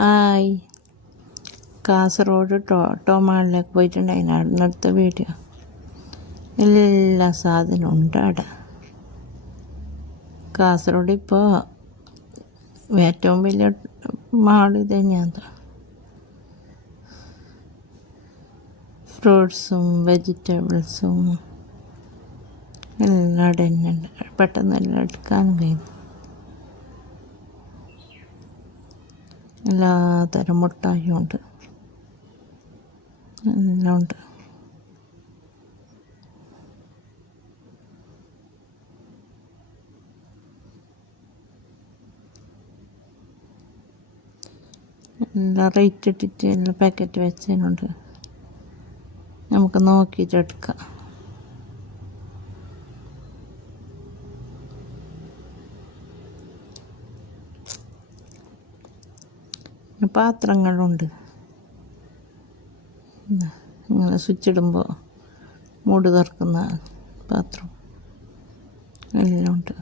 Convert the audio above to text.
Hi, Kasaragod ടോമാളിലേക്ക് പോയിട്ടുണ്ടായിരുന്നു. അടുത്ത video എല്ലാ സാധനവും ഉണ്ട് അവിടെ. കാസർഗോഡ് ഇപ്പോൾ ഏറ്റവും വലിയ മാൾ ഇത് തന്നെയാണ്. ഫ്രൂട്ട്സും വെജിറ്റബിൾസും എല്ലാം അവിടെ തന്നെ ഉണ്ട്. പെട്ടെന്ന് എല്ലാം എടുക്കാനും കഴിയും. എല്ലാതരം മുട്ടായും ഉണ്ട്, എല്ലാം ഉണ്ട്. എല്ലാം റേറ്റ് ഇട്ടിട്ട് എല്ലാം പാക്കറ്റ് വെച്ചതിനുണ്ട്. നമുക്ക് നോക്കിയിട്ട് എടുക്കാം. പാത്രങ്ങളുണ്ട്. ഇങ്ങനെ സ്വിച്ച് ഇടുമ്പോൾ മൂട് തുറക്കുന്ന പാത്രം എല്ലാം ഉണ്ട്.